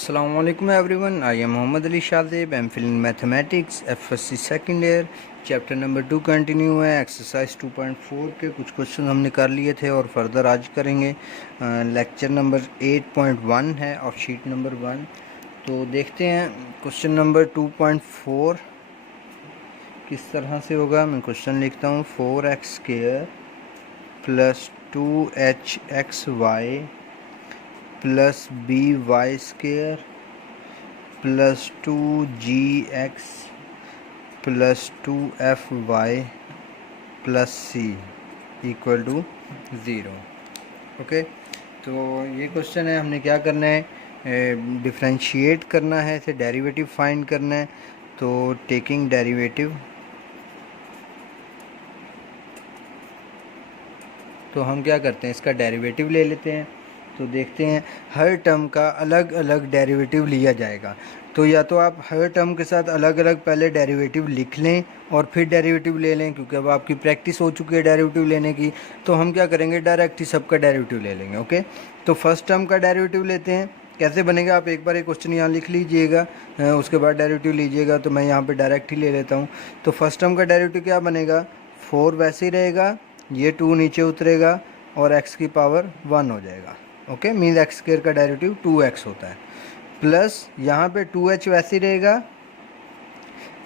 Assalamu alaikum everyone. I am Mohammad Ali Shadeb. I am filling mathematics FSC second year. Chapter number 2 continue है। Exercise 2.4 के कुछ question हमने कर लिए थे और फर्दर आज करेंगे। लेक्चर नंबर 8.1 है ऑफ शीट नंबर 1। तो देखते हैं क्वेश्चन नंबर 2.4 किस तरह से होगा। मैं क्वेश्चन लिखता हूँ 4x² plus 2hxy plus by² plus 2gx plus 2fy plus c equal to 0। Okay, तो ये क्वेश्चन है, हमने क्या करना है, डिफरेंशिएट करना है, इसे डेरिवेटिव फाइंड करना है। तो टेकिंग डेरिवेटिव, तो हम क्या करते हैं, इसका डेरिवेटिव ले लेते हैं। तो देखते हैं हर टर्म का अलग अलग डेरिवेटिव लिया जाएगा। तो या तो आप हर टर्म के साथ अलग अलग पहले डेरिवेटिव लिख लें और फिर डेरिवेटिव ले लें, क्योंकि अब आपकी प्रैक्टिस हो चुकी है डेरिवेटिव लेने की। तो हम क्या करेंगे, डायरेक्ट ही सबका डेरिवेटिव ले लेंगे। ओके, तो फर्स्ट टर्म का डेरिवेटिव लेते हैं। कैसे बनेगा, आप एक बार एक क्वेश्चन यहाँ लिख लीजिएगा, उसके बाद डेरिवेटिव लीजिएगा। तो मैं यहाँ पर डायरेक्ट ही ले लेता हूँ। तो फर्स्ट टर्म का डेरिवेटिव क्या बनेगा, 4 वैसे ही रहेगा, ये 2 नीचे उतरेगा और x की पावर 1 हो जाएगा। ओके, मीन्स x² का डेरिवेटिव 2x होता है। प्लस यहाँ पे 2h वैसे ही रहेगा,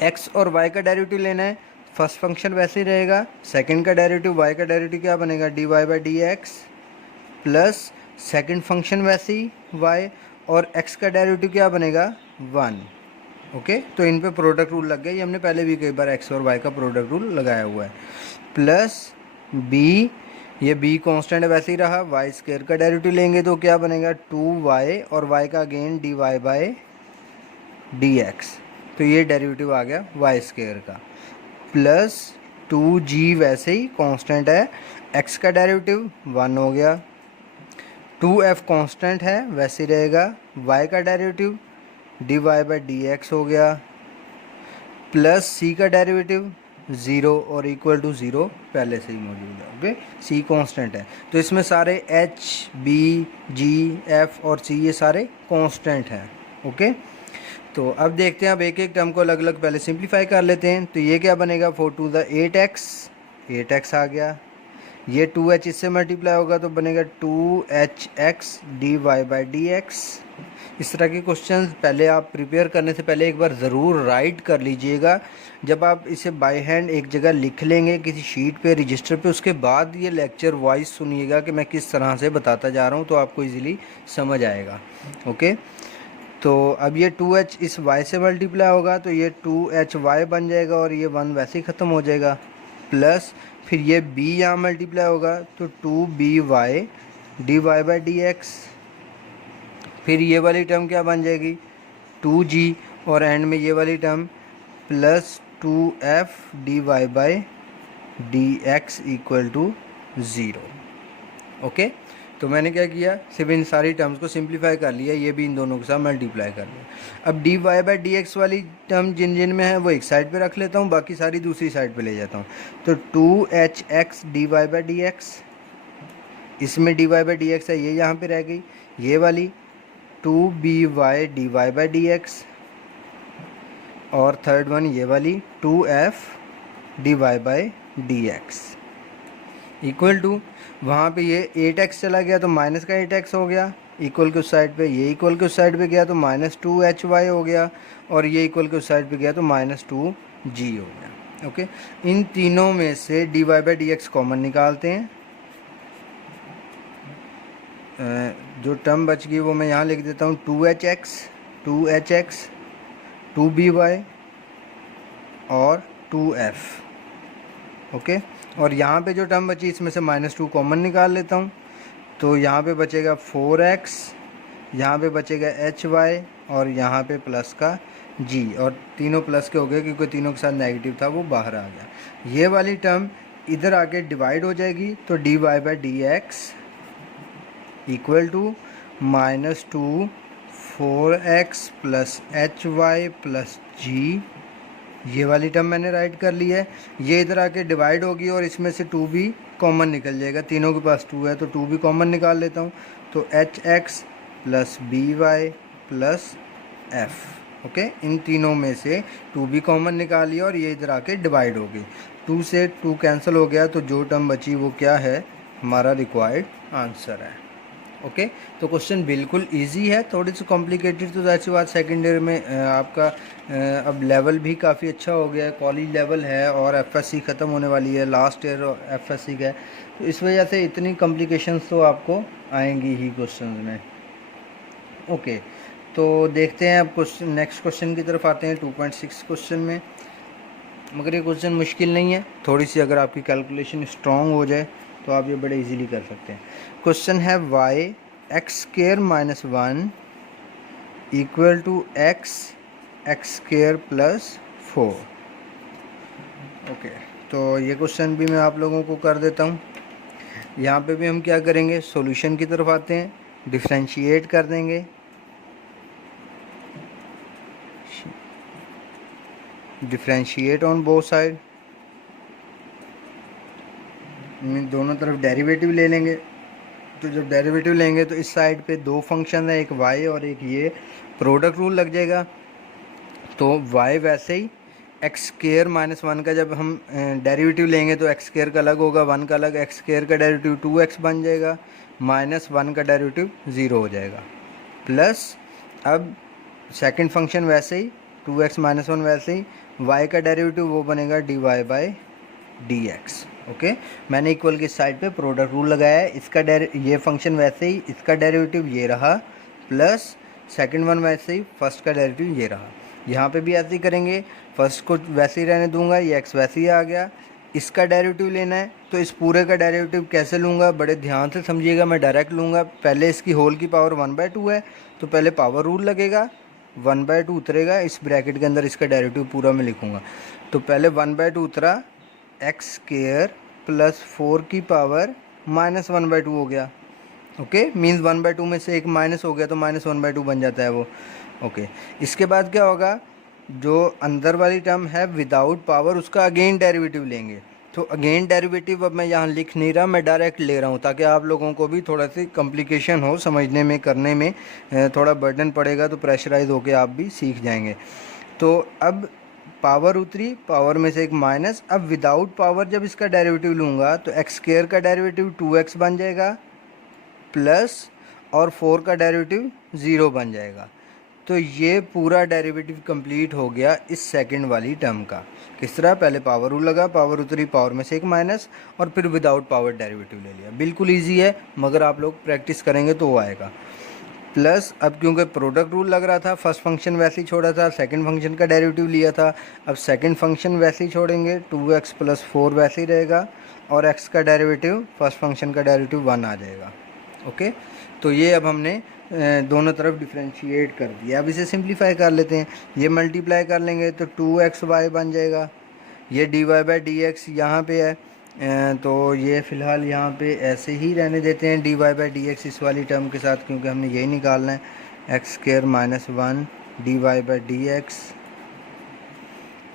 x और y का डेरिवेटिव लेना है। फर्स्ट फंक्शन वैसे ही रहेगा, सेकंड का डेरिवेटिव y का डेरिवेटिव क्या बनेगा, dy/dx प्लस सेकंड फंक्शन वैसे ही y और x का डेरिवेटिव क्या बनेगा 1। ओके, तो इन पे प्रोडक्ट रूल लग गया। ये हमने पहले भी कई बार x और y का प्रोडक्ट रूल लगाया हुआ है। प्लस b, ये b कांस्टेंट है वैसे ही रहा। y² का डेरिवेटिव लेंगे तो क्या बनेगा 2y और y का अगेन dy/dx। तो ये डेरिवेटिव आ गया y² का। प्लस 2g वैसे ही कांस्टेंट है, x का डेरिवेटिव 1 हो गया। 2f कांस्टेंट है वैसे ही रहेगा, y का डेरिवेटिव dy/dx हो गया। प्लस c का डेरिवेटिव 0 और इक्वल टू 0 पहले से ही मौजूद है। ओके, c कांस्टेंट है। तो इसमें सारे h, b, g, f और c ये सारे कांस्टेंट हैं। ओके, तो अब देखते हैं, अब एक एक टर्म को अलग अलग पहले सिंप्लीफाई कर लेते हैं। तो ये क्या बनेगा, 4 to the 8x आ गया। ये 2h इससे मल्टीप्लाई होगा तो बनेगा 2hx dy/dx। इस तरह के क्वेश्चंस पहले आप प्रिपेयर करने से पहले एक बार ज़रूर राइट कर लीजिएगा। जब आप इसे बाय हैंड एक जगह लिख लेंगे किसी शीट पे, रजिस्टर पे, उसके बाद ये लेक्चर वॉइस सुनिएगा कि मैं किस तरह से बताता जा रहा हूँ, तो आपको इजीली समझ आएगा। ओके, तो अब ये 2h इस y से मल्टीप्लाई होगा तो ये 2hy बन जाएगा और ये 1 वैसे ही ख़त्म हो जाएगा। प्लस फिर ये b यहाँ मल्टीप्लाई होगा तो 2by dy/dx। फिर ये वाली टर्म क्या बन जाएगी 2g और एंड में ये वाली term plus 2f dy/dx equal to 0। Okay, तो मैंने क्या किया, सिर्फ इन सारी टर्म्स को सिंप्लीफाई कर लिया, ये भी इन दोनों के साथ मल्टीप्लाई कर लिया। अब dy/dx वाली टर्म जिन जिन में है वो एक साइड पे रख लेता हूँ, बाकी सारी दूसरी साइड पे ले जाता हूँ। तो 2hx dy/dx, इसमें dy/dx है, ये यहाँ पे रह गई। ये वाली 2by dy/dx और थर्ड वन ये वाली 2f dy/dx इक्वल टू, वहाँ पे ये 8x चला गया तो माइनस का 8x हो गया, इक्वल के उस साइड पे, ये इक्वल के उस साइड पे गया तो माइनस 2hy हो गया, और ये इक्वल के उस साइड पे गया तो माइनस 2g हो गया। ओके, इन तीनों में से dy/dx कॉमन निकालते हैं। जो टर्म बच गई वो मैं यहाँ लिख देता हूँ 2hx 2by और 2f। ओके, और यहाँ पे जो टर्म बची इसमें से -2 कॉमन निकाल लेता हूँ। तो यहाँ पे बचेगा 4x, यहाँ पे बचेगा hy और यहाँ पे प्लस का g, और तीनों प्लस के हो गए क्योंकि तीनों के साथ नेगेटिव था वो बाहर आ गया। ये वाली टर्म इधर आके डिवाइड हो जाएगी तो dy/dx equal to -2 4x plus hy plus g। ये वाली टर्म मैंने राइट कर ली है। ये इधर आके डिवाइड होगी और इसमें से 2 भी कॉमन निकल जाएगा, तीनों के पास 2 है तो 2 भी कॉमन निकाल लेता हूँ। तो hx plus by plus F. Okay, इन तीनों में से 2 भी कॉमन निकालिए और ये इधर आके डिवाइड हो गई। 2 से 2 कैंसिल हो गया, तो जो टर्म बची वो क्या है, हमारा रिक्वायर्ड आंसर है। ओके, तो क्वेश्चन बिल्कुल इजी है, थोड़ी सी कॉम्प्लिकेटेड तो ऐसी बात सेकेंड ईयर में आपका अब लेवल भी काफ़ी अच्छा हो गया है, कॉलेज लेवल है और एफएससी ख़त्म होने वाली है, लास्ट ईयर एफएससी का है, तो इस वजह से इतनी कॉम्प्लिकेशंस तो आपको आएंगी ही क्वेश्चन में। ओके, तो देखते हैं अब क्वेश्चन, नेक्स्ट क्वेश्चन की तरफ आते हैं 2.6 क्वेश्चन में। मगर ये क्वेश्चन मुश्किल नहीं है, थोड़ी सी अगर आपकी कैलकुलेशन स्ट्रॉन्ग हो जाए तो आप ये बड़े इजीली कर सकते हैं। क्वेश्चन है y x square minus 1 equal to x x square plus 4। Okay, तो ये क्वेश्चन भी मैं आप लोगों को कर देता हूँ। यहाँ पे भी हम क्या करेंगे, सॉल्यूशन की तरफ आते हैं, डिफरेंशिएट कर देंगे, डिफरेंशिएट ऑन बोथ साइड, दोनों तरफ डेरिवेटिव ले लेंगे। तो जब डेरिवेटिव लेंगे तो इस साइड पे 2 फंक्शन है, एक y और एक ये, प्रोडक्ट रूल लग जाएगा। तो y वैसे ही एक्स स्केयर माइनस 1 का जब हम डेरिवेटिव लेंगे तो एक्स स्केयर का अलग होगा, 1 का अलग, एक्स स्केयर का डेरिवेटिव 2x बन जाएगा, माइनस 1 का डेरिवेटिव 0 हो जाएगा, प्लस अब सेकंड फंक्शन वैसे ही 2x माइनस 1 वैसे ही, y का डेरिवेटिव वो बनेगा dy बाई dx। ओके, मैंने इक्वल की साइड पे प्रोडक्ट रूल लगाया है। इसका ये फंक्शन वैसे ही, इसका डेरिवेटिव ये रहा, प्लस सेकंड वन वैसे ही, फर्स्ट का डेरिवेटिव ये रहा। यहाँ पे भी ऐसे ही करेंगे, फर्स्ट को वैसे ही रहने दूंगा, ये x वैसे ही आ गया। इसका डेरिवेटिव लेना है तो इस पूरे का डेरिवेटिव कैसे लूँगा, बड़े ध्यान से समझिएगा, मैं डायरेक्ट लूँगा। पहले इसकी होल की पावर 1/2 है, तो पहले पावर रूल लगेगा, 1/2 उतरेगा, इस ब्रैकेट के अंदर इसका डेरिवेटिव पूरा मैं लिखूँगा। तो पहले 1/2 उतरा, एक्स स्केयर प्लस 4 की पावर माइनस 1/2 हो गया। ओके, मीन्स 1/2 में से एक माइनस हो गया तो माइनस 1/2 बन जाता है वो। ओके, इसके बाद क्या होगा, जो अंदर वाली टर्म है विदाउट पावर, उसका अगेन डेरिवेटिव लेंगे। तो अगेन डेरिवेटिव अब मैं यहाँ लिख नहीं रहा, मैं डायरेक्ट ले रहा हूँ, ताकि आप लोगों को भी थोड़ा सी कॉम्प्लिकेशन हो समझने में, करने में थोड़ा बर्डन पड़ेगा, तो प्रेशराइज होके आप भी सीख जाएंगे। तो अब पावर उतरी, पावर में से एक माइनस, अब विदाउट पावर जब इसका डेरिवेटिव लूँगा तो एक्स स्केयर का डेरिवेटिव 2x बन जाएगा, प्लस और 4 का डेरिवेटिव 0 बन जाएगा। तो ये पूरा डेरिवेटिव कंप्लीट हो गया इस सेकंड वाली टर्म का। किस तरह, पहले पावर रूल लगा, पावर उतरी, पावर में से एक माइनस, और फिर विदाउट पावर डेरिवेटिव ले लिया। बिल्कुल ईजी है, मगर आप लोग प्रैक्टिस करेंगे तो वो आएगा। प्लस अब क्योंकि प्रोडक्ट रूल लग रहा था, फर्स्ट फंक्शन वैसे ही छोड़ा था, सेकंड फंक्शन का डेरिवेटिव लिया था, अब सेकंड फंक्शन वैसे ही छोड़ेंगे, 2x प्लस 4 वैसे ही रहेगा, और x का डेरिवेटिव, फर्स्ट फंक्शन का डेरिवेटिव 1 आ जाएगा। ओके, तो ये अब हमने दोनों तरफ डिफ्रेंशिएट कर दिया। अब इसे सिंप्लीफाई कर लेते हैं, ये मल्टीप्लाई कर लेंगे तो 2xy बन जाएगा, ये dy बाई डी एक्स यहाँ पर है, तो ये फ़िलहाल यहाँ पे ऐसे ही रहने देते हैं, dy बाई डी एक्स इस वाली टर्म के साथ, क्योंकि हमने यही निकालना है, x square minus 1 dy by D x.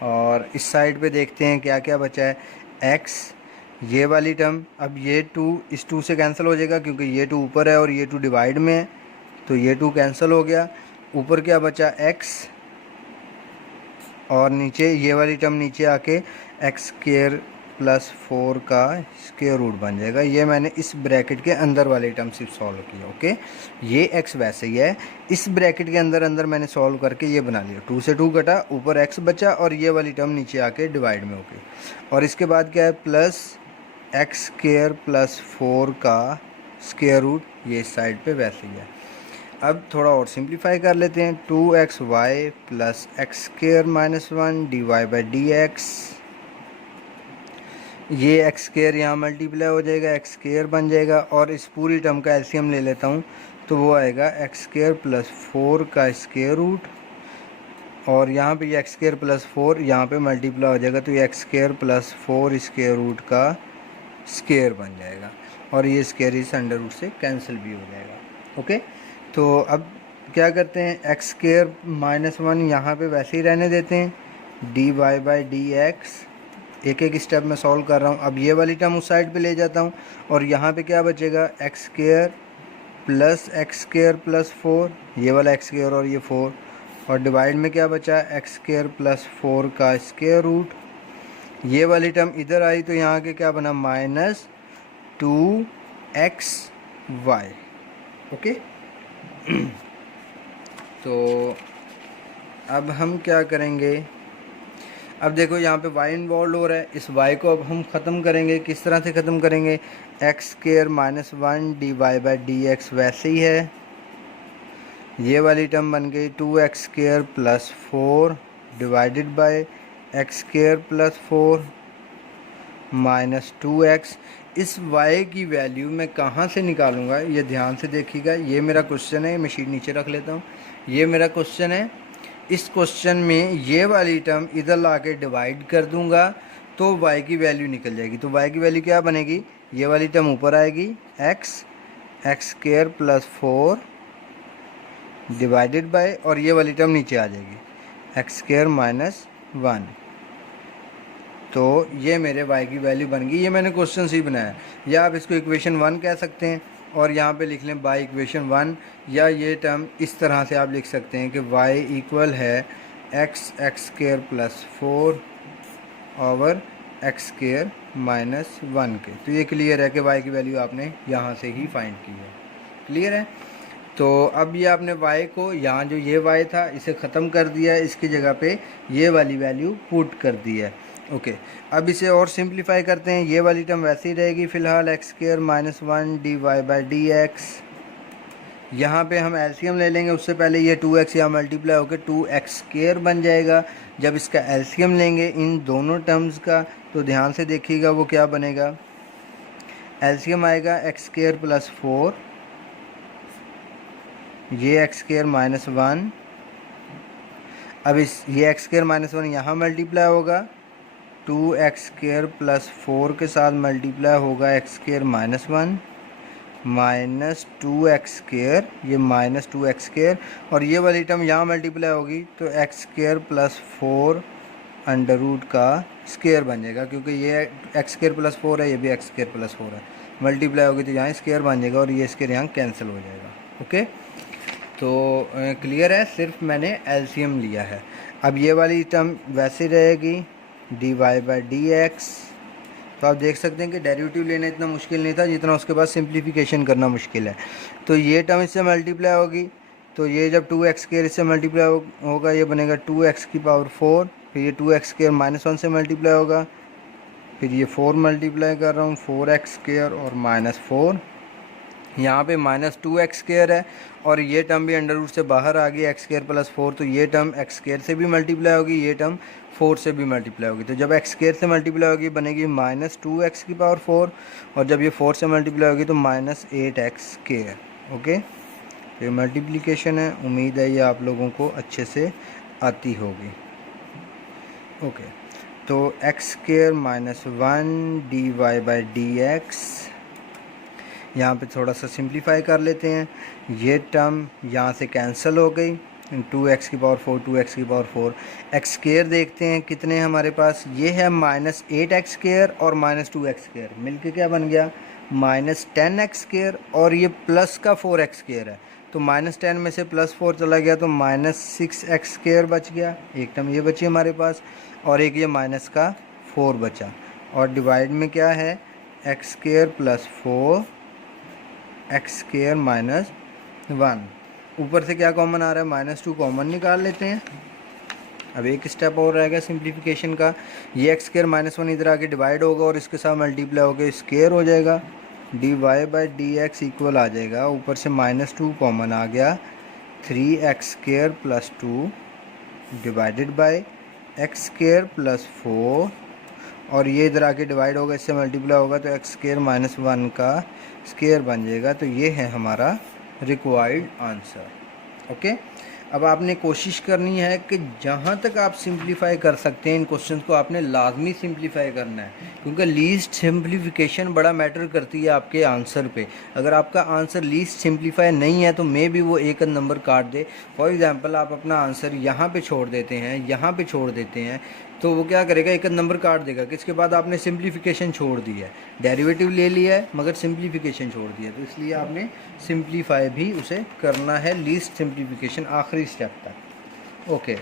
और इस साइड पे देखते हैं क्या क्या बचा है, x, ये वाली टर्म, अब ये 2 इस 2 से कैंसिल हो जाएगा, क्योंकि ये 2 ऊपर है और ये 2 डिवाइड में है, तो ये 2 कैंसिल हो गया। ऊपर क्या बचा, x, और नीचे ये वाली टर्म नीचे आके एक्स स्केयर प्लस 4 का स्क्वायर रूट बन जाएगा। ये मैंने इस ब्रैकेट के अंदर वाली टर्म सिर्फ सॉल्व किया। ओके, ये x वैसे ही है, इस ब्रैकेट के अंदर मैंने सॉल्व करके ये बना लिया, 2 से 2 कटा, ऊपर x बचा और ये वाली टर्म नीचे आके डिवाइड में हो गई। और इसके बाद क्या है, प्लस एक्स स्क्वायर प्लस 4 का स्क्वायर रूट, ये इस साइड पे वैसे ही है। अब थोड़ा और सिंप्लीफाई कर लेते हैं, 2xy plus x square minus 1 dy by D x, ये एक्स स्क्वायर यहाँ मल्टीप्लाई हो जाएगा, एक्स स्क्वायर बन जाएगा, और इस पूरी टर्म का एलसीएम ले लेता हूँ तो वो आएगा एक्स स्क्वायर प्लस 4 का स्क्वायर रूट, और यहाँ पे ये एक्स स्क्वायर प्लस 4 यहाँ पे मल्टीप्लाई हो जाएगा, तो ये x square plus 4 square root का स्क्वायर बन जाएगा, और ये स्क्वायर इस अंडर रूट से कैंसिल भी हो जाएगा। ओके, तो अब क्या करते हैं, एक्स स्क्वायर माइनस 1 यहाँ पर वैसे ही रहने देते हैं, dy बाई डी एक्स, एक एक स्टेप में सॉल्व कर रहा हूँ। अब ये वाली टर्म उस साइड पे ले जाता हूँ, और यहाँ पे क्या बचेगा, x square plus x square plus 4, ये वाला एक्स स्क्र और ये 4, और डिवाइड में क्या बचा, एक्स स्क्र प्लस 4 का स्क्वायर रूट। ये वाली टर्म इधर आई तो यहाँ के क्या बना, माइनस 2xy। ओके तो अब हम क्या करेंगे, अब देखो यहाँ पे y इन्वॉल्व हो रहा है, इस y को अब हम ख़त्म करेंगे। किस तरह से ख़त्म करेंगे, x square minus 1 d Y by D x वैसे ही है। ये वाली टर्म बन गई 2x square plus 4 divided by x square plus 4 minus 2x। इस y की वैल्यू मैं कहाँ से निकालूंगा, ये ध्यान से देखिएगा। ये मेरा क्वेश्चन है, मैं शीट नीचे रख लेता हूँ। ये मेरा क्वेश्चन है, इस क्वेश्चन में ये वाली टर्म इधर ला के डिवाइड कर दूंगा तो y की वैल्यू निकल जाएगी। तो y की वैल्यू क्या बनेगी, ये वाली टर्म ऊपर आएगी, x square plus 4 divided bye, और ये वाली टर्म नीचे आ जाएगी, एक्स स्क्र माइनस 1। तो ये मेरे y की वैल्यू बन गई। ये मैंने क्वेश्चन से ही बनाया, या आप इसको इक्वेशन 1 कह सकते हैं और यहाँ पे लिख लें बाय इक्वेशन 1, या ये टर्म इस तरह से आप लिख सकते हैं कि y इक्वल है x square plus 4 over x square minus 1 के। तो ये क्लियर है कि y की वैल्यू आपने यहाँ से ही फाइंड की है। क्लियर है। तो अब ये आपने y को, यहाँ जो ये y था इसे ख़त्म कर दिया है, इसकी जगह पे ये वाली वैल्यू पुट कर दी है। ओके अब इसे और सिंप्लीफाई करते हैं। ये वाली टर्म वैसे ही रहेगी फ़िलहाल, x square minus 1 d Y by D x. यहाँ पर हम एलसीएम ले लेंगे, उससे पहले ये 2x यहाँ मल्टीप्लाई होकर 2x स्क्र बन जाएगा। जब इसका एलसीएम लेंगे इन दोनों टर्म्स का, तो ध्यान से देखिएगा वो क्या बनेगा, एलसीएम आएगा एक्स स्क्र प्लस 4, ये एक्स स्क्र माइनस 1। अब इस ये एक्स स्क्र माइनस 1 यहाँ मल्टीप्लाई होगा, 2x स्क्र प्लस 4 के साथ मल्टीप्लाई होगा x square minus 1 minus 2x square, ये माइनस 2x स्क्र, और ये वाली टर्म यहाँ मल्टीप्लाई होगी तो x square plus 4 under root का स्क्र बन जाएगा, क्योंकि ये एक्स स्क्र प्लस 4 है, ये भी एक्स स्क्र प्लस 4 है, मल्टीप्लाई होगी तो यहाँ स्क्र बन जाएगा और ये स्क्र यहाँ कैंसिल हो जाएगा। ओके तो क्लियर है, सिर्फ मैंने एलसीएम लिया है। अब ये वाली टर्म वैसे रहेगी, d Y by D x. तो आप देख सकते हैं कि डेरिवेटिव लेना इतना मुश्किल नहीं था जितना उसके बाद सिंप्लीफिकेशन करना मुश्किल है। तो ये टर्म इससे मल्टीप्लाई होगी, तो ये जब 2x स्क्र इससे मल्टीप्लाई होगा, ये बनेगा 2x की पावर 4, फिर ये 2x स्क्र माइनस 1 से मल्टीप्लाई होगा, फिर ये 4 मल्टीप्लाई कर रहा हूँ 4x स्क्र और माइनस 4, यहाँ पे माइनस 2x स्क्र है, और ये टर्म भी अंडर रूट से बाहर आ गई एक्स स्क्र प्लस 4, तो ये टर्म एक्स स्क्र से भी मल्टीप्लाई होगी, ये टर्म 4 से भी मल्टीप्लाई होगी। तो जब एक्स स्क्र से मल्टीप्लाई होगी बनेगी माइनस 2x की पावर 4, और जब ये 4 से मल्टीप्लाई होगी तो माइनस 8x स्क्र। ओके ये मल्टीप्लिकेशन है, उम्मीद है ये आप लोगों को अच्छे से आती होगी। ओके तो x square minus 1 d Y by D x, यहाँ पे थोड़ा सा सिंप्लीफाई कर लेते हैं। ये टर्म यहाँ से कैंसिल हो गई, 2x की पावर 4 2x की पावर 4, एक्स स्क्र देखते हैं कितने हैं हमारे पास, ये है माइनस 8x स्क्र और माइनस 2x स्क्र मिलके क्या बन गया, माइनस 10x स्क्र, और ये प्लस का 4x स्क्र है, तो माइनस 10 में से प्लस 4 चला गया तो माइनस 6x स्क्र बच गया। एक टर्म ये बची हमारे पास, और एक ये माइनस का 4 बचा, और डिवाइड में क्या है, x square plus 4 x square minus 1, ऊपर से क्या कॉमन आ रहा है, माइनस 2 कॉमन निकाल लेते हैं। अब एक स्टेप और रह गया सिंप्लीफिकेशन का, ये एक्स स्क्र माइनस 1 इधर आके डिवाइड होगा और इसके साथ मल्टीप्लाई होकर स्क्र हो जाएगा, D Y by D X equal आ जाएगा, ऊपर से माइनस 2 कॉमन आ गया, 3x square plus 2 divided by X square plus 4, और ये इधर आके डिवाइड होगा, इससे मल्टीप्लाई होगा तो एक्स स्क्र माइनस 1 का स्क्र बन जाएगा। तो ये है हमारा रिक्वायर्ड आंसर। ओके अब आपने कोशिश करनी है कि जहाँ तक आप सिंप्लीफाई कर सकते हैं इन क्वेश्चंस को आपने लाजमी सिंप्लीफाई करना है, क्योंकि लीस्ट सिंप्लीफिकेशन बड़ा मैटर करती है आपके आंसर पे। अगर आपका आंसर लीस्ट सिंप्लीफाई नहीं है तो मे भी वो एक नंबर काट दे। फॉर एग्जांपल आप अपना आंसर यहाँ पे छोड़ देते हैं, यहाँ पे छोड़ देते हैं, तो वो क्या करेगा, एक नंबर काट देगा। किसके बाद आपने सिंप्लीफिकेशन छोड़ दी है, डेरिवेटिव ले लिया है मगर सिंप्लीफिकेशन छोड़ दिया, तो इसलिए आपने सिंप्लीफाई भी उसे करना है, लीस्ट सिंप्लीफिकेशन आखिरी स्टेप तक। ओके,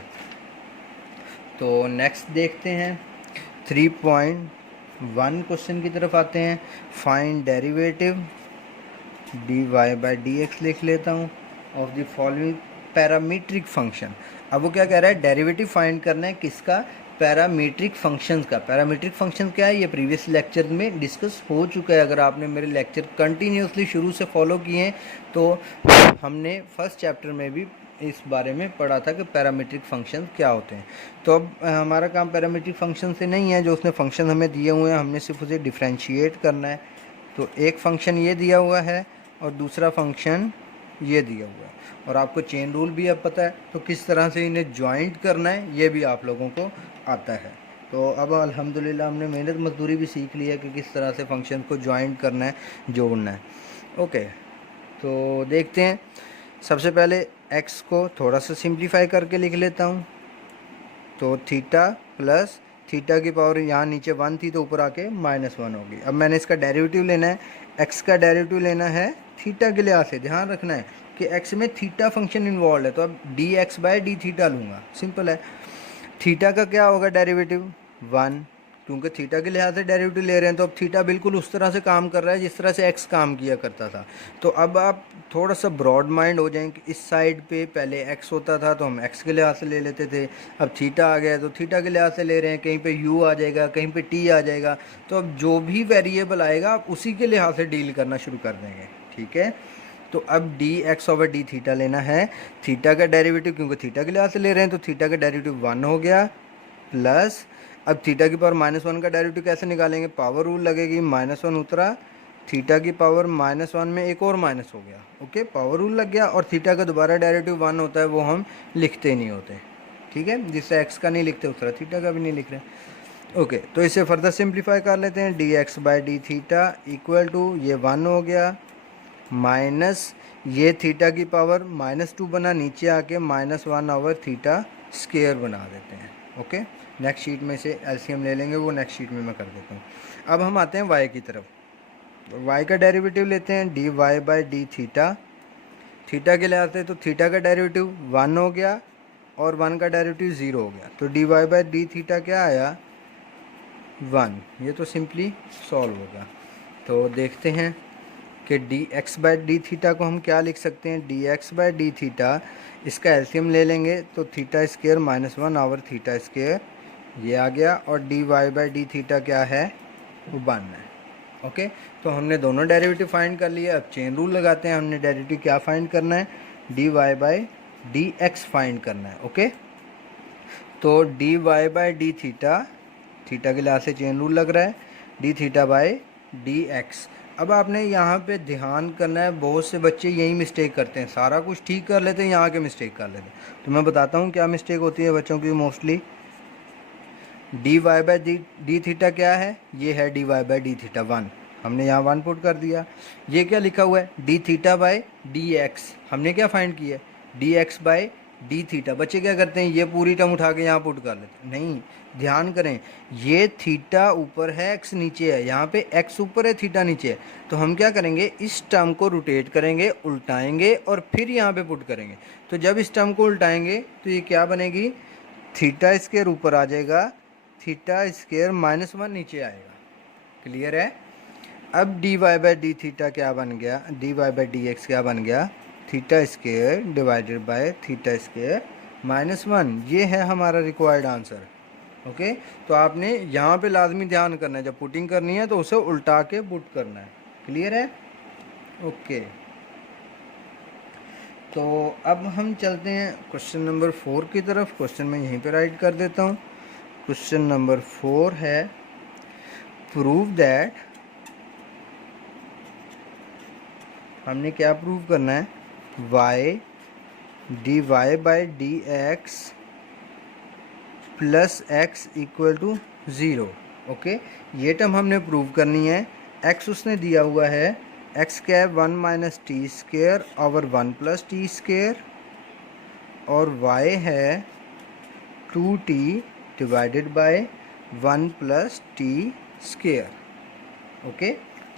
तो नेक्स्ट देखते हैं 3.1 क्वेश्चन की तरफ आते हैं। Find derivative dy by D x लिख लेता हूँ of the following parametric function. अब वो क्या कह रहा है, डेरिवेटिव फाइंड करना है किसका, पैरामीट्रिक फंक्शंस का। पैरामीट्रिक फंक्शन क्या है, ये प्रीवियस लेक्चर में डिस्कस हो चुका है। अगर आपने मेरे लेक्चर कंटिन्यूसली शुरू से फॉलो किए हैं तो हमने फर्स्ट चैप्टर में भी इस बारे में पढ़ा था कि पैरामीट्रिक फंक्शन क्या होते हैं। तो अब हमारा काम पैरामीट्रिक फंक्शन से नहीं है, जो उसने फंक्शन हमें दिए हुए हैं हमने सिर्फ उसे डिफ्रेंशिएट करना है। तो एक फंक्शन ये दिया हुआ है और दूसरा फंक्शन ये दिया हुआ है, और आपको चेन रूल भी अब पता है, तो किस तरह से इन्हें जॉइंट करना है ये भी आप लोगों को आता है। तो अब अल्हम्दुलिल्लाह हमने मेहनत मजदूरी भी सीख ली है कि किस तरह से फंक्शन को जॉइंट करना है, जोड़ना है। ओके, तो देखते हैं। सबसे पहले x को थोड़ा सा सिंप्लीफाई करके लिख लेता हूँ। तो थीटा प्लस थीटा की पावर यहाँ नीचे 1 थी तो ऊपर आके -1 होगी। अब मैंने इसका डेरिवेटिव लेना है, x का डेरिवेटिव लेना है थीटा के लिहाज से। ध्यान रखना है कि x में थीटा फंक्शन इन्वॉल्व है, तो अब dx बाय डी थीटा लूँगा, सिंपल है। थीटा का क्या होगा डेरिवेटिव 1, क्योंकि थीटा के लिहाज से डेरिवेटिव ले रहे हैं, तो अब थीटा बिल्कुल उस तरह से काम कर रहा है जिस तरह से x काम किया करता था। तो अब आप थोड़ा सा ब्रॉड माइंड हो जाएं कि इस साइड पे पहले x होता था तो हम x के लिहाज से ले लेते थे, अब थीटा आ गया तो थीटा के लिहाज से ले रहे हैं। कहीं पे u आ जाएगा, कहीं पे t आ जाएगा, तो अब जो भी वेरिएबल आएगा आप उसी के लिहाज से डील करना शुरू कर देंगे, ठीक है। तो अब D x over D theta लेना है। थीटा का डेरिवेटिव क्योंकि थीटा के लिहाज से ले रहे हैं तो थीटा का डेरिवेटिव 1 हो गया, प्लस अब थीटा की पावर -1 का डेरिवेटिव कैसे निकालेंगे, पावर रूल लगेगी, -1 उतरा, थीटा की पावर -1 में एक और माइनस हो गया। ओके, पावर रूल लग गया। और थीटा का दोबारा डेरिवेटिव 1 होता है, वो हम लिखते नहीं होते, ठीक है। जिससे एक्स का नहीं लिखते उस तरह थीटा का भी नहीं लिख रहे। ओके, तो इसे फर्दर सिंप्लीफाई कर लेते हैं। D x by d theta equal to ये 1 हो गया, माइनस ये थीटा की पावर -2 बना, नीचे आके -1 ओवर थीटा स्क्वायर बना देते हैं। ओके, नेक्स्ट शीट में से एलसीएम ले लेंगे, वो नेक्स्ट शीट में मैं कर देता हूँ। अब हम आते हैं y की तरफ। तो y का डेरिवेटिव लेते हैं d Y by d theta. Theta के लिए आते हैं तो थीटा का डेरिवेटिव 1 हो गया और 1 का डेरिवेटिव 0 हो गया, तो d Y by d theta क्या आया 1। ये तो सिंपली सॉल्व होगा। तो देखते हैं कि d x by d theta को हम क्या लिख सकते हैं, d x by d theta, इसका एलसीएम ले लेंगे तो theta square -1 over theta square ये आ गया, और d Y by d theta क्या है, वो 1 है। ओके, तो हमने दोनों डेरिवेटिव फाइंड कर लिए। अब चेन रूल लगाते हैं, हमने डेरिवेटिव क्या फाइंड करना है, d Y by D x find करना है। ओके, तो d Y by d theta, theta के लिहाज से चेन रूल लग रहा है, d theta by D x. अब आपने यहाँ पे ध्यान करना है, बहुत से बच्चे यही मिस्टेक करते हैं, सारा कुछ ठीक कर लेते हैं, यहाँ के मिस्टेक कर लेते हैं। तो मैं बताता हूँ क्या मिस्टेक होती है बच्चों की mostly. D Y by d theta क्या है, ये है d Y by d theta 1, हमने यहाँ 1 पुट कर दिया। ये क्या लिखा हुआ है, d theta by D x, हमने क्या फाइंड किया, D x by d theta. बच्चे क्या करते हैं, ये पूरी टर्म उठा के यहाँ पुट कर लेते हैं, नहीं, ध्यान करें, ये थीटा ऊपर है एक्स नीचे है, यहाँ पे एक्स ऊपर है थीटा नीचे है, तो हम क्या करेंगे, इस टर्म को रोटेट करेंगे, उल्टाएंगे और फिर यहाँ पे पुट करेंगे। तो जब इस टर्म को उल्टाएंगे तो ये क्या बनेगी, थीटा स्क्वायर ऊपर आ जाएगा, थीटा स्क्वायर -1 नीचे आएगा। क्लियर है। अब d Y by d theta क्या बन गया, d Y by D x क्या बन गया, theta square divided by theta square -1। ये है हमारा रिक्वायर्ड आंसर। ओके, तो आपने यहाँ पे लाजमी ध्यान करना है, जब पुटिंग करनी है तो उसे उल्टा के पुट करना है। क्लियर है। ओके, तो अब हम चलते हैं क्वेश्चन नंबर 4 की तरफ। क्वेश्चन मैं यहीं पे राइट कर देता हूँ। क्वेश्चन नंबर 4 है, प्रूव दैट, हमने क्या प्रूव करना है, y d Y by D x plus x equal to 0। Okay, ये टर्म हमने प्रूव करनी है। x उसने दिया हुआ है, x क्या है 1 minus T square over 1 plus T square, और y है 2t divided by 1 plus T square. Okay,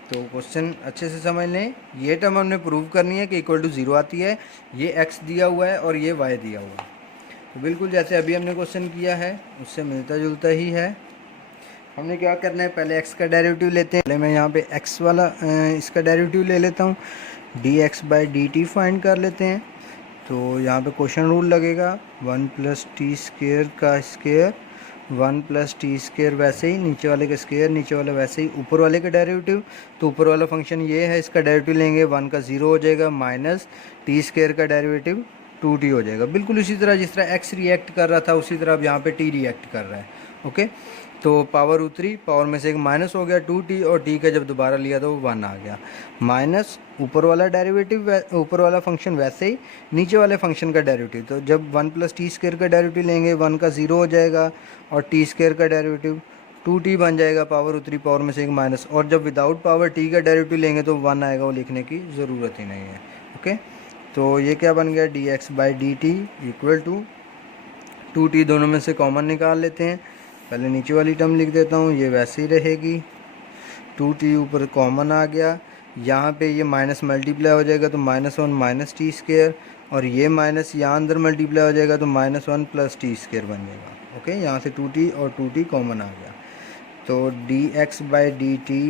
तो क्वेश्चन अच्छे से समझ लें। ये टर्म हमने प्रूव करनी है कि इक्वल टू 0 आती है, ये x दिया हुआ है और ये y दिया हुआ है। तो बिल्कुल जैसे अभी हमने क्वेश्चन किया है उससे मिलता जुलता ही है। हमने क्या करना है, पहले x का डेरिवेटिव लेते हैं। पहले मैं यहाँ पे x वाला इसका डेरिवेटिव ले लेता हूँ, dx by d T find कर लेते हैं। तो यहाँ पे क्वेश्चन रूल लगेगा 1 प्लस टी स्क्वेयर का स्क्वेयर, 1 प्लस टी स्क्वेयर वैसे ही नीचे वाले का स्क्वेयर, नीचे वाला वैसे ही ऊपर वाले का डेरिवेटिव। तो ऊपर वाला फंक्शन ये है, इसका डेरिवेटिव लेंगे 1 का 0 हो जाएगा, माइनस टी स्क्वेयर का डेरिवेटिव 2t हो जाएगा। बिल्कुल उसी तरह जिस तरह x रिएक्ट कर रहा था उसी तरह अब यहाँ पे t रिएक्ट कर रहा है। ओके, तो पावर उतरी, पावर में से एक माइनस हो गया 2t, और t का जब दोबारा लिया तो वो 1 आ गया। माइनस ऊपर वाला डेरिवेटिव, ऊपर वाला फंक्शन वैसे ही नीचे वाले फंक्शन का डेरिवेटिव। तो जब 1 प्लस टी स्क्वेयर का डेरिवेटिव लेंगे 1 का 0 हो जाएगा, और टी स्क्वेयर का डेरिवेटिव 2t बन जाएगा। पावर उतरी, पावर में से एक माइनस, और जब विदाउट पावर t का डेरिवेटिव लेंगे तो 1 आएगा, वो लिखने की ज़रूरत ही नहीं है। ओके, तो ये क्या बन गया, dx by d t equal to 2t, दोनों में से कॉमन निकाल लेते हैं। पहले नीचे वाली टर्म लिख देता हूँ, ये वैसे ही रहेगी, 2t ऊपर कॉमन आ गया। यहाँ पे ये माइनस मल्टीप्लाई हो जाएगा तो -1 माइनस टी स्क्वेयर, और ये माइनस यहाँ अंदर मल्टीप्लाई हो जाएगा तो -1 प्लस टी स्क्वेयर बन जाएगा। ओके, यहाँ से 2t और 2t कॉमन आ गया। तो dx by d t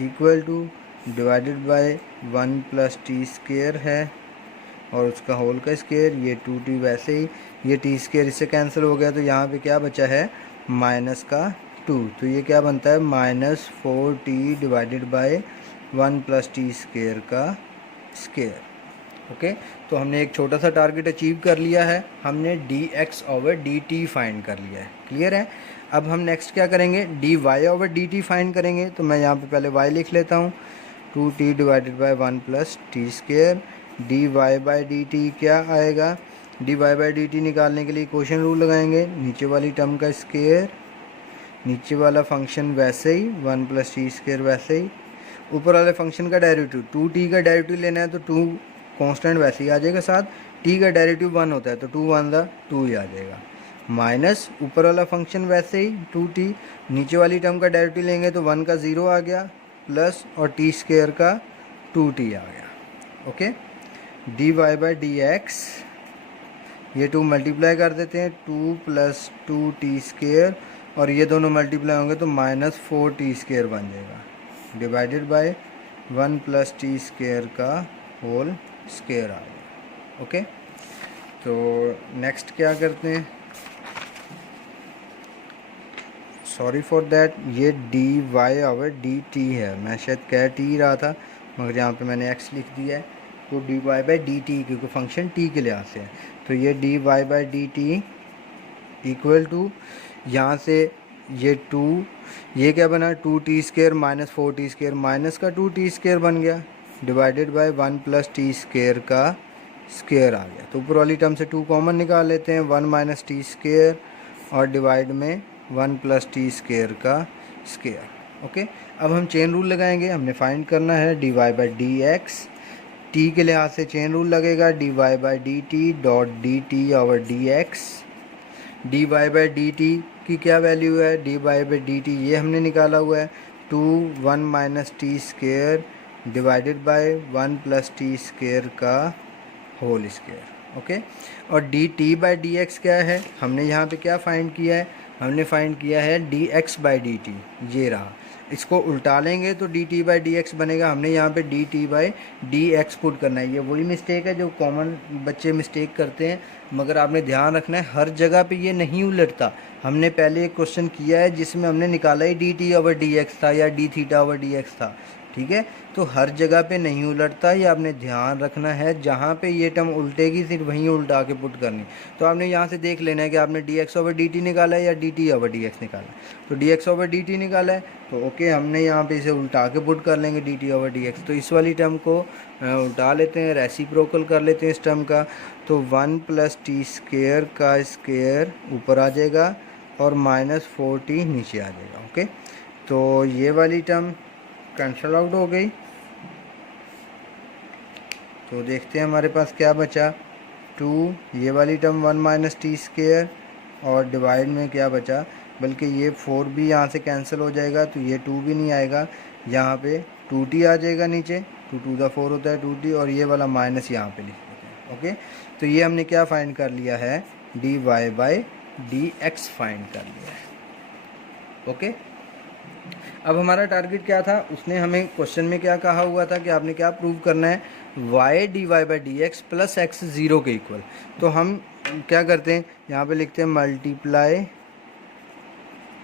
equal two divided by 1 plus T square है, और उसका होल का स्क्वेयर, ये 2t वैसे ही, ये टी स्क्वेयर इससे कैंसिल हो गया, तो यहाँ पे क्या बचा है, माइनस का 2। तो ये क्या बनता है, -4t divided by 1 plus T square का स्क्वेयर। ओके, तो हमने एक छोटा सा टारगेट अचीव कर लिया है, हमने dx ओवर dt फाइंड कर लिया है। क्लियर है। अब हम नेक्स्ट क्या करेंगे, dy ओवर dt फाइंड करेंगे। तो मैं यहाँ पे पहले y लिख लेता हूँ, 2t divided by 1 plus T square. dy by d T क्या आएगा, dy बाई डी टी निकालने के लिए क्वेश्चन रूल लगाएंगे, नीचे वाली टर्म का स्क्वेयर, नीचे वाला फंक्शन वैसे ही 1 प्लस टी स्क्वेयर वैसे ही, ऊपर वाले फंक्शन का डेरिवेटिव 2t का डेरिवेटिव लेना है तो 2 कांस्टेंट वैसे ही आ जाएगा साथ, t का डेरिवेटिव 1 होता है तो 2 1 2 ही आ जाएगा, माइनस ऊपर वाला फंक्शन वैसे ही 2t, नीचे वाली टर्म का डेरिवेटिव लेंगे तो 1 का 0 आ गया, प्लस और टी स्क्वेयर का 2t आ गया। Okay, dy by D x, ये 2 मल्टीप्लाई कर देते हैं, 2 प्लस 2t स्क्वेयर, और ये दोनों मल्टीप्लाई होंगे तो -4t स्क्वेयर बन जाएगा, divided by 1 plus T square का होल स्क्वेयर आ गया। ओके, तो नेक्स्ट क्या करते हैं, सॉरी फॉर दैट, ये dy ओवर dt है, मैं शायद कह t रहा था मगर यहाँ पे मैंने x लिख दिया है। तो dy बाई डी टी, क्योंकि फंक्शन t के लिहाज से है, तो ये dy by d t equal to, यहाँ से ये 2, ये क्या बना 2t square minus 4t square, minus का 2t स्क्वेयर बन गया, divided by 1 plus T square का स्क्वेयर आ गया। तो ऊपर वाली टर्म से 2 कॉमन निकाल लेते हैं, 1 माइनस टी स्क्वेयर और डिवाइड में 1 प्लस टी स्क्वेयर का स्क्वेयर। ओके, अब हम चेन रूल लगाएंगे, हमने फाइंड करना है dy by D x, T के लिहाज से चेन रूल लगेगा, dy by d T dot D T over D x. dy by d T की क्या वैल्यू है, dy बाई डी टी ये हमने निकाला हुआ है 2 1 minus T square divided by 1 plus T square का होल स्क्वेयर। ओके, और D T by D x क्या है, हमने यहाँ पे क्या फाइंड किया है, हमने फाइंड किया है D x by d T, ये रहा। इसको उल्टा लेंगे तो D T by D x बनेगा, हमने यहाँ पे D T by D x put करना है। ये वही मिस्टेक है जो कॉमन बच्चे मिस्टेक करते हैं, मगर आपने ध्यान रखना है हर जगह पे ये नहीं उलटता। हमने पहले एक क्वेश्चन किया है जिसमें हमने निकाला ही D T over D X था या D theta over D X था, ठीक है। तो हर जगह पे नहीं उलटता, ये आपने ध्यान रखना है, जहाँ पे ये टर्म उल्टेगी सिर्फ वहीं उल्टा के पुट करनी। तो आपने यहाँ से देख लेना है कि आपने D x over D T निकाला है या D T over D x निकाला है। तो D x over D T निकाला है तो ओके, हमने यहाँ पे इसे उल्टा के पुट कर लेंगे D T over D x. तो इस वाली टर्म को उल्टा लेते हैं, रेसिप्रोकल कर लेते हैं इस टर्म का, तो 1 प्लस टी स्क्वेयर का स्क्वेयर ऊपर आ जाएगा और -4t नीचे आ जाएगा। ओके, तो ये वाली टर्म कैंसल आउट हो गई। तो देखते हैं हमारे पास क्या बचा, 2, ये वाली टर्म 1 माइनस टी स्क्वेयर और डिवाइड में क्या बचा, बल्कि ये 4 भी यहाँ से कैंसिल हो जाएगा, तो ये 2 भी नहीं आएगा, यहाँ पे 2t आ जाएगा नीचे, 2 to the 4 होता है 2t, और ये वाला माइनस यहाँ पे लिख देते हैं। ओके, तो ये हमने क्या फाइंड कर लिया है, dy/dx फाइंड कर लिया है। ओके, अब हमारा टारगेट क्या था, उसने हमें क्वेश्चन में क्या कहा हुआ था कि आपने क्या प्रूव करना है, y dy/dx प्लस x 0 के इक्वल। तो हम क्या करते हैं, यहाँ पे लिखते हैं multiply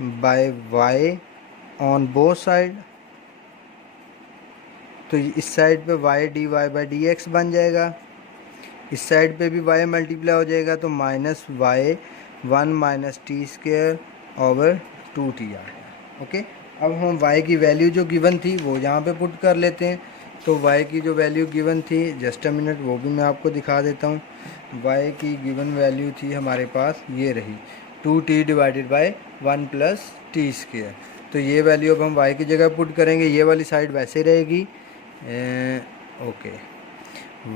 by y on both side, तो इस साइड पे y dy/dx बन जाएगा, इस साइड पे भी y मल्टीप्लाई हो जाएगा, तो minus y 1 minus T square over 2t आ गया। ओके, अब हम y की वैल्यू जो गिवन थी वो यहाँ पे पुट कर लेते हैं। तो y की जो वैल्यू गिवन थी, जस्ट अ मिनट, वो भी मैं आपको दिखा देता हूँ। y की गिवन वैल्यू थी हमारे पास, ये रही 2t divided by 1 plus T square. तो ये वैल्यू अब हम y की जगह पुट करेंगे, ये वाली साइड वैसे रहेगी, ओके,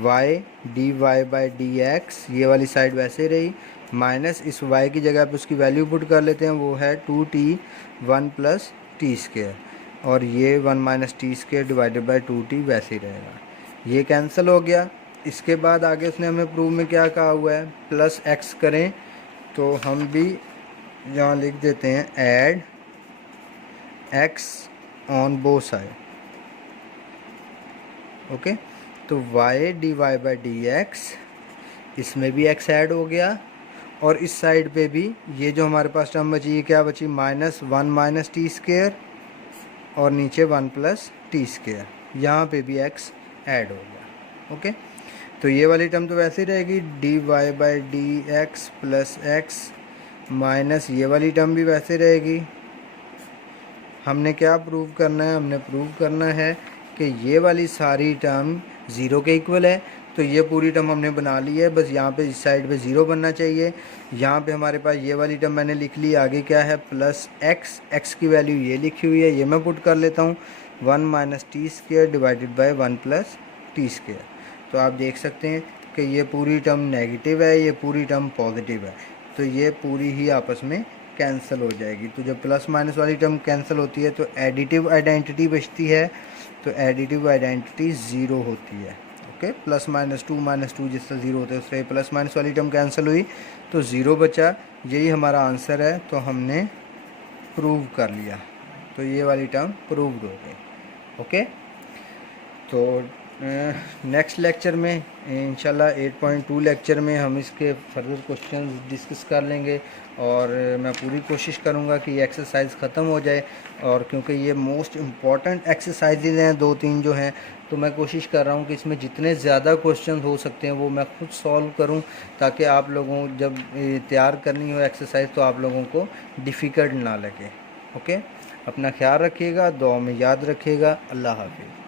y dy/dx, ये वाली साइड वैसे रही, माइनस इस y की जगह पे उसकी वैल्यू पुट कर लेते हैं, वो है 2t 1 प्लस टी स्क्वायर, और ये 1 minus T square divided by 2t वैसे ही रहेगा, ये कैंसिल हो गया। इसके बाद आगे उसने हमें प्रूव में क्या कहा हुआ है, प्लस x करें, तो हम भी यहाँ लिख देते हैं add x on both side. Okay, तो y dy/dx, इसमें भी x ऐड हो गया, और इस साइड पे भी ये जो हमारे पास टर्म बची, ये क्या बची, माइनस 1 माइनस टी स्क्वायर, और नीचे 1 प्लस टी स्क्वायर, यहाँ पे भी x ऐड हो गया। ओके, तो ये वाली टर्म तो वैसे ही रहेगी, dy/dx प्लस x, माइनस ये वाली टर्म भी वैसे रहेगी। हमने क्या प्रूव करना है, हमने प्रूव करना है कि ये वाली सारी टर्म 0 के इक्वल है। तो ये पूरी टर्म हमने बना ली है, बस यहाँ पे इस साइड पे 0 बनना चाहिए। यहाँ पे हमारे पास ये वाली टर्म मैंने लिख ली, आगे क्या है, प्लस x की वैल्यू ये लिखी हुई है, ये मैं पुट कर लेता हूँ, 1 minus T square divided bye 1 plus T square. तो आप देख सकते हैं कि ये पूरी टर्म नेगेटिव है, ये पूरी टर्म पॉजिटिव है, तो ये पूरी ही आपस में कैंसिल हो जाएगी। तो जब प्लस माइनस वाली टर्म कैंसिल होती है तो एडिटिव आइडेंटिटी बचती है, तो एडिटिव आइडेंटिटी 0 होती है। ओके, प्लस माइनस टू जिससे 0 होता है उससे प्लस माइनस वाली टर्म कैंसिल हुई, तो 0 बचा, यही हमारा आंसर है। तो हमने प्रूव कर लिया, तो ये वाली टर्म प्रूव्ड हो गई। ओके, तो नेक्स्ट लेक्चर में इंशाल्लाह 8.2 लेक्चर में हम इसके फर्दर क्वेश्चन डिस्कस कर लेंगे, और मैं पूरी कोशिश करूँगा कि ये एक्सरसाइज ख़त्म हो जाए, और क्योंकि ये मोस्ट इम्पॉर्टेंट एक्सरसाइजेज हैं 2-3 जो हैं, तो मैं कोशिश कर रहा हूँ कि इसमें जितने ज़्यादा क्वेश्चन हो सकते हैं वो मैं खुद सॉल्व करूँ, ताकि आप लोगों जब तैयार करनी हो एक्सरसाइज तो आप लोगों को डिफ़िकल्ट ना लगे। ओके, अपना ख्याल रखिएगा, दुआ में याद रखिएगा। अल्लाह हाफिज़।